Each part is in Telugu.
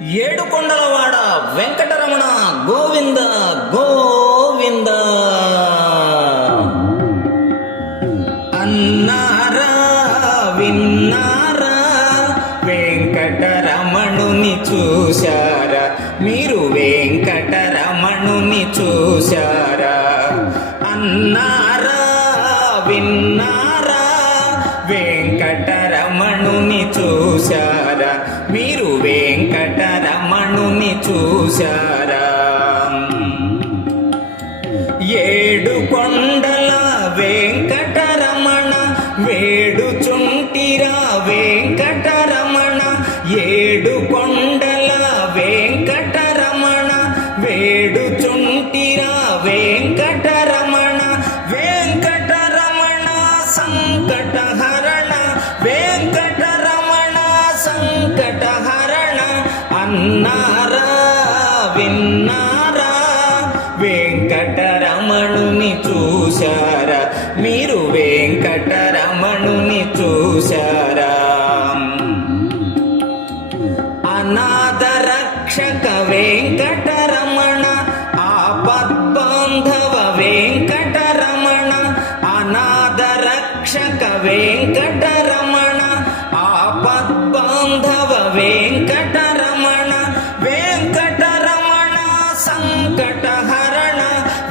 ఏడుకొండలవాడ వెంకటరమణ గోవింద గోవింద. అన్నారా విన్నారా, వెంకటరమణుని చూశారా మీరు, వెంకటరమణుని చూశారా? అన్నారా విన్నారా, వెంకటరమణుని చూశారా మీరు, వెంకటరమణుని చూశారా? ఏడు కొండల వెంకటరమణ వేడుచుంటిరా వెంకటరమణ, ఏడు కొండల వెంకటరమణ వేడుచుంటిరా వెంకటరమణ. వెంకటరమణ సంకటహరణ, వెంకటరమణ సంకటహరణ. అన్నారా విన్నారా, వెంకటరమణుని చూశారా మీరు, వెంకటరమణుని చూశారా? అనాథ రక్షక వెంకటరమణ, ఆపద్బాంధవ వెంకటరమణ. అనాథ రక్షక వెంకటరమణ, ఆపద్బాంధవ వెంకటరమణ. వెంకటరమణ సంకటహరణ,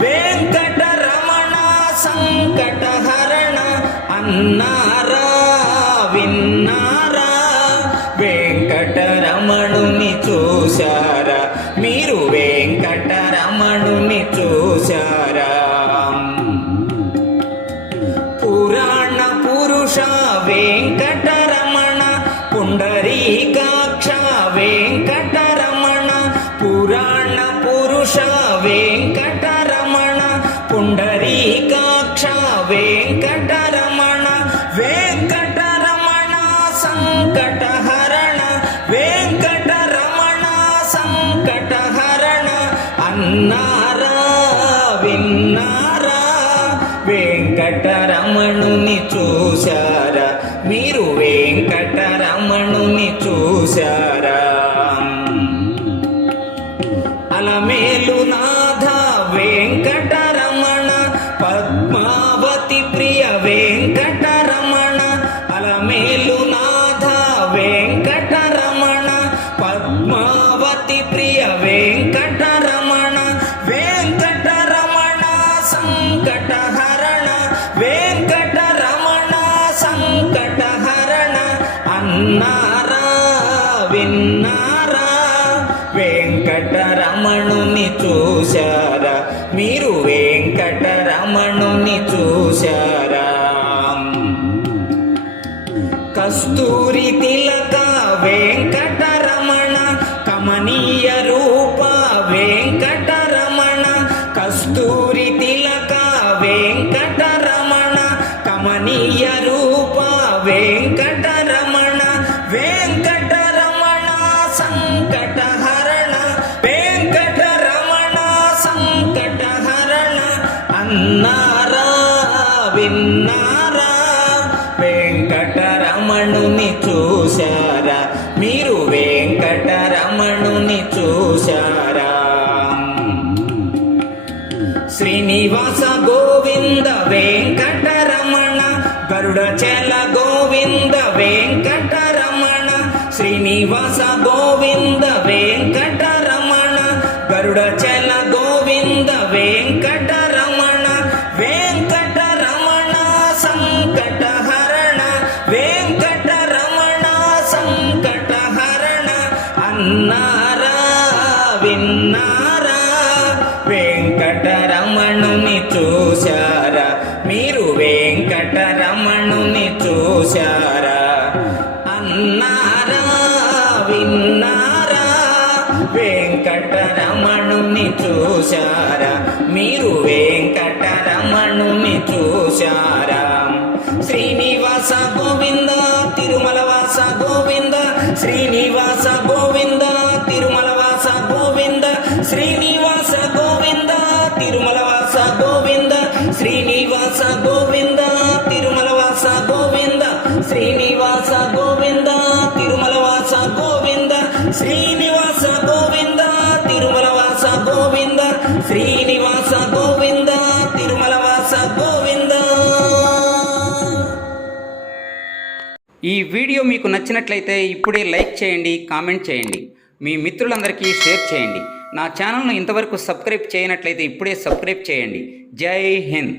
వెంకటరమణ సంకటహరణ. అన్నారా విన్నారా, వెంకటరమణుని చూశారా మీరు, వెంకటరమణుని చూశారా? పురాణ పురుష వెంకటరమణ, పుండరీకాక్ష వెంకటరమణ. పురాణ పురుష వెంకటరమణ, పుండరీకాక్ష వెంకటరమణ. వెంకటరమణ సంకటహరణ, వెంకటరమణ సంకటహరణ. అన్నారా విన్నారా, వెంకటరమణుని చూశారా మీరు, వెంకటరమణుని చూశారా? అలమేలు నాథ వెంకటరమణ, పద్మావతి ప్రియ వెంకటరమణ. అలమేలు నాథ వెంకటరమణ, పద్మావతి ప్రియ వెంకటరమణ. వెంకటరమణ సంకటహరణ, వెంకటరమణ సంకటహరణ. అన్నారా విన్నారా, వెంకటరమణుని చూశారా మీరు, వెంకటరమణుని చూశారా? కస్తూరి తిలక వెంకటరమణ, కమనీయ రూప వెంకటరమణ. కస్తూరి తిలక వెంకటరమణ, కమనీయ రూప వెంకటరమణ. వెంకటరమణ సంకటహరణ, వెంకటరమణ సంకటహరణ. అన్నారా విన్నారా, వెంకటరమణుని చూశారా మీరు, వెంకటరమణుని చూశారా? శ్రీనివాస గోవింద వెంకటరమణ, గరుడచల గోవింద వెంకటరమణ. శ్రీనివాస గోవింద వెంకటరమణ, గరుడచల గోవింద వెంకటరమణ. వెంకటరమణ సంకటహరణ, వెంకటరమణ సంకటహరణ. అన్నారా విన్నారా, వెంకటరమణుని చూశారా మీరు, వెంకటరమణుని చూశారా? అన్నారా విన్నారా, వెంకటరమణుని చూశారా మీరు, వెంకటరమణుని చూశారా? శ్రీనివాస గోవింద తిరుమల వాస గోవింద, శ్రీనివాస గోవింద తిరుమల వాస గోవింద. శ్రీనివాస గోవింద తిరుమల వాస గోవింద, శ్రీనివాస గోవింద తిరుమల వాస గోవింద. శ్రీనివాస గోవింద తిరుమల వాస గోవింద, శ్రీనివాస ఈ వీడియో మీకు నచ్చినట్లయితే ఇప్పుడే లైక్ చేయండి, కామెంట్ చేయండి, మీ మిత్రులందరికీ షేర్ చేయండి. నా ఛానల్ను ఇంతవరకు సబ్స్క్రైబ్ చేయనట్లయితే ఇప్పుడే సబ్స్క్రైబ్ చేయండి. జై హింద్.